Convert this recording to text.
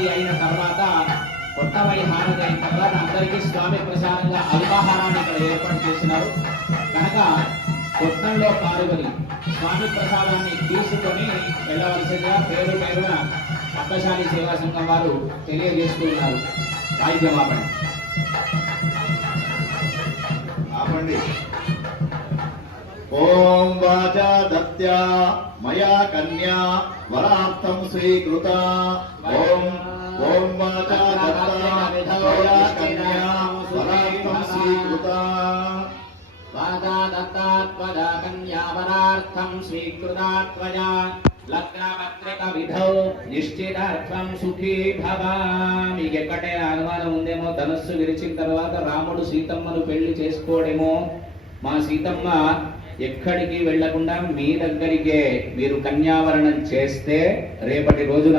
హారతి అయిన తర్వాత కొత్తవై హారతి అయిన తర్వాత అందరికీ స్వామి ప్రసాదంగా అల్పాహారాన్ని ఇక్కడ ఏర్పాటు చేసినారు కనుక కొత్తంలో పాల్గొని స్వామి ప్రసాదాన్ని తీసుకొని వెళ్ళవలసిందిగా పేరు పేరున పక్కశాలి సేవా సంఘం వారు తెలియజేస్తూ ఉన్నారు. వాయిద్యం ఆపండి. ఓం వాచా దత్త్యా మయా కన్యా వరాప్తం స్వీకృత. ఓం ఓం వాచా దత్తా మయా కన్యా వరాప్తం స్వీకృత. వాచా దత్తా త్వయా కన్యా వరార్థం స్వీకృతా త్వయా లగ్నపత్రిక విధౌ నిశ్చితార్థం సుఖీ భవ. మీకు ఎక్కడైనా అనుమానం ఉందేమో, ధనుస్సు విరిచిన తర్వాత రాముడు సీతమ్మను పెళ్లి చేసుకోడేమో. మా సీతమ్మ ఎక్కడికి వెళ్లకుండా మీ దగ్గరికే మీరు కన్యావరణం చేస్తే రేపటి రోజున